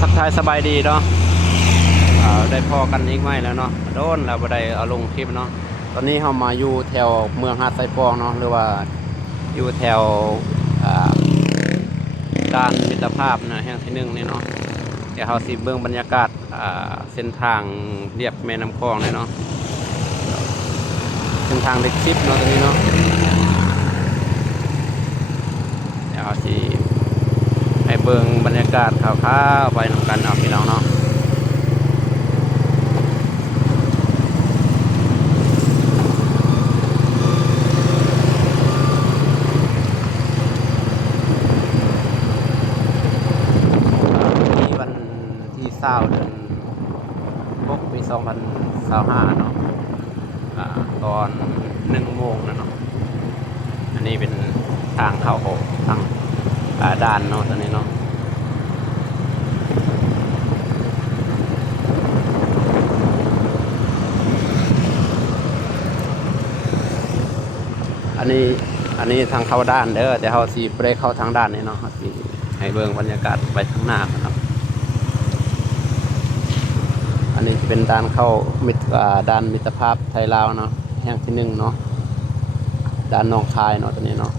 สักทายสบายดีเนาะได้พอกันอีกไหมแล้วเนาะโดนเราบ่ได้เอาลงคลิปเนาะตอนนี้เรามาอยู่แถวเมืองหาดไซฟองเนาะหรือว่าอยู่แถวอ่าด้านมิตรภาพนะแห่งที่หนึ่งนี่เนาะเดี๋ยวเราสิเบื้องบรรยากาศเส้นทางเรียบแม่น้ำคลองเลยเนาะเส้นทางเล็กซิปเนาะตรงนี้เนาะเดี๋ยวเราสิให้เบื้องบรรยากาศข่าวๆไปนำกันเอาพี่น้องเนาะ20 เดือน6 ปี 2025เนาะตอน1 โมงนะเนาะอันนี้เป็นทางเข้าออกทางด่านเนาะตอนนี้เนาะอันนี้ทางเข้าด้านเด้อแต่เขาสีเบรกเข้าทางด้านนี้เนาะสิให้เบิ่งบรรยากาศไปข้างหน้าครับอันนี้เป็นด้านเข้าด้านมิตรภาพไทยลาวเนาะแห่งที่1เนาะด้านหนองคายเนาะตัวนี้เนาะ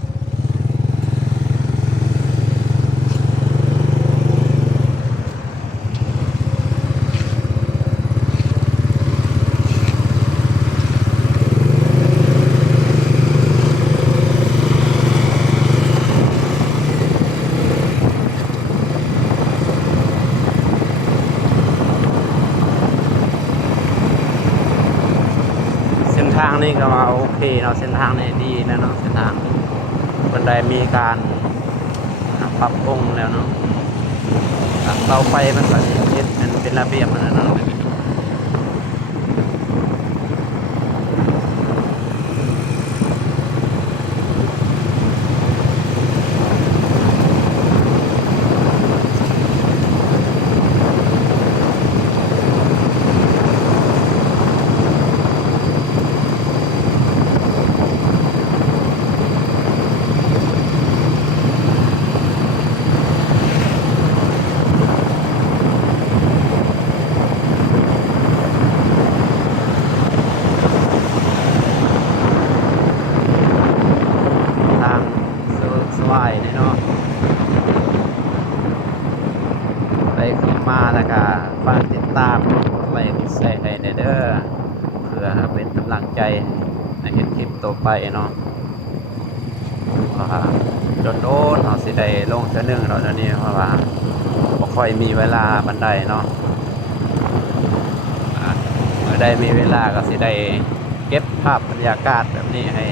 เส้นทางนี่ก็โอเคเนาะเส้นทางนี่ดีแล้วเนาะเส้นทางบันไดมีการปรับปรุงแล้วเนาะเสาไฟมันก็เป็นระเบียบมันเนาะทางสวายนี่เนาะไปขึ้นมาแล้วก็ฝากติดตามไลค์แชร์ให้เด้อเพื่อเป็นกำลังใจในเห็นคลิปต่อไปเนาะโดนเราสิได้ลงเทื่อนึงเราเดี๋ยวนี้เพราะว่าบ่ค่อยมีเวลาบันไดเนาะเมื่อได้มีเวลาก็สิได้เก็บภาพบรรยากาศแบบนี้ให้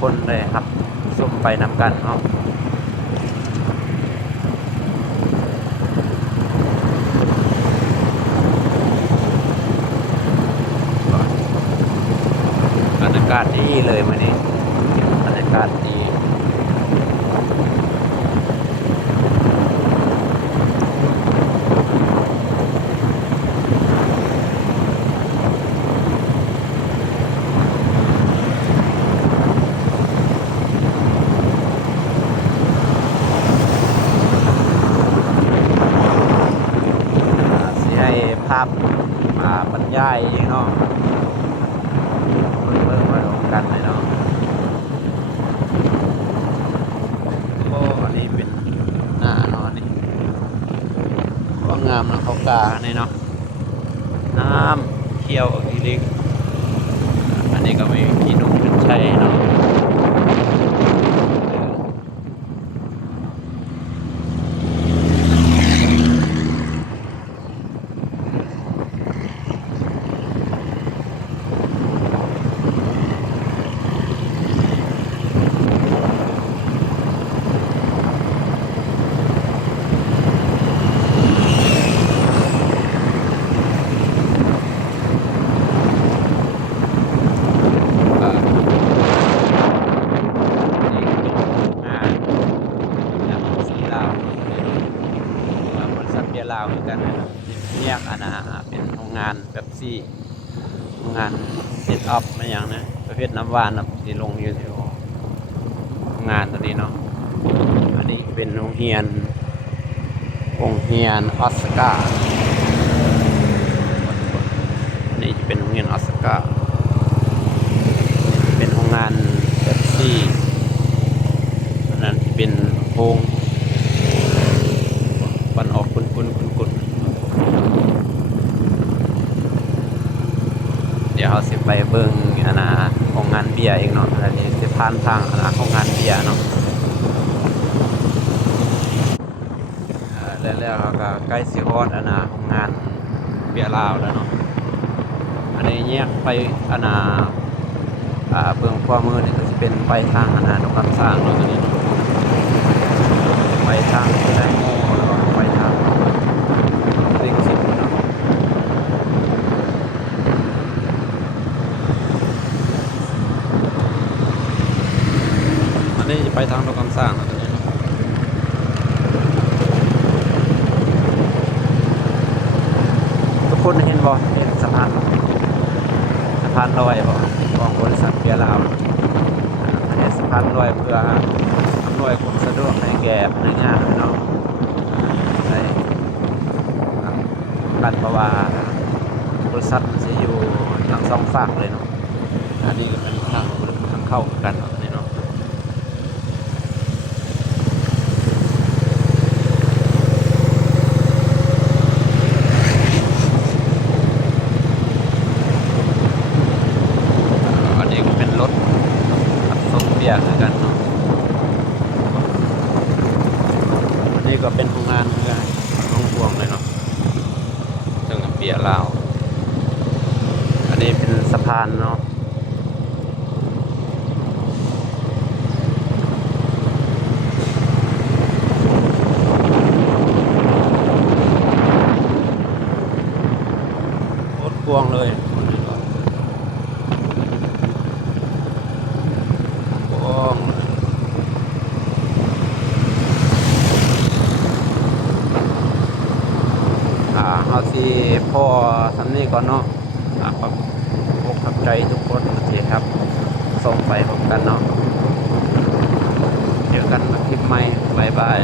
คนได้ครับซุ่มไปนำกันเนาะบรรยากาศดีเลยมื้อนี้บรรยากาศดีสิให้ภาพบรรยายเนาะเบิ่งมาลงกันเลยเนาะโอ้อันนี้เป็นหน้าเนาะนี่ว่างามเนาะเขากาเนี่ยเนาะน้ำเขียวอีลิกอันนี้ก็ไม่มีนุ่มเป็นชัยเนาะลาวเหมือนกันนะครับเนี่ยเป็นโรงงานแบบซี่โรงงานเซตอัพไม่อย่างนะประเภทน้ำหวานนะที่ลงอยู่ที่โรงงานตัวนี้เนาะอันนี้เป็นโรงเรียน โรงเรียนออสการ์อันนี้จะเป็นโรงเรียนออสการ์เป็นโรงงานเบปซี่อันนั้นจะเป็นโรงปันออกกุนเดี๋ยวเราสิไปเบิ่งอันน่ะโรงงานเบียร์เองเนาะอันนี้สิผ่านทางอันน่ะโรงงานเบียร์เนาะแล้วเราก็ใกล้สิฮอดอันน่ะโรงงานเบียร์ลาวแล้วเนาะอันนี้แยกไปอันน่ะเบื้องขวามือนี่ก็สิเป็นไปทางอันน่ะดอกคำสร้างเนาะตัวนี้ไปทางไดโมแล้วก็ไปทางลิงสิบเนาะอันนี้จะไปทางดอกคำสร้างเนาะตัวนี้เนาะทุกคนเห็นบ่เห็นสะพานบ่สะพานลอยบ่ของบริษัทเบียร์ลาวอันนี้สะพานลอยเพื่ออำนวยความสะดวกให้แก่พนักงานเนาะในการเพราะว่าบริษัทมันจะอยู่ทั้งสองฝั่งเลยเนาะอันนี้ก็เป็นทางเข้ากันเนาะนี่เนาะอันนี้ก็เป็นรถขับส่งเบียร์เหมือนกันเนาะอันนี้ก็เป็นโรงงานเรือน้องพวงเลยเนาะซึ่งเบียร์ลาวอันนี้เป็นสะพานเนาะรถกวางเลยกวางเอาสิพ่อทำนี่ก่อนเนาะขอบใจทุกคนที่ครับส่งไปพบกันเนาะเจอกันคลิปใหม่บ๊ายบาย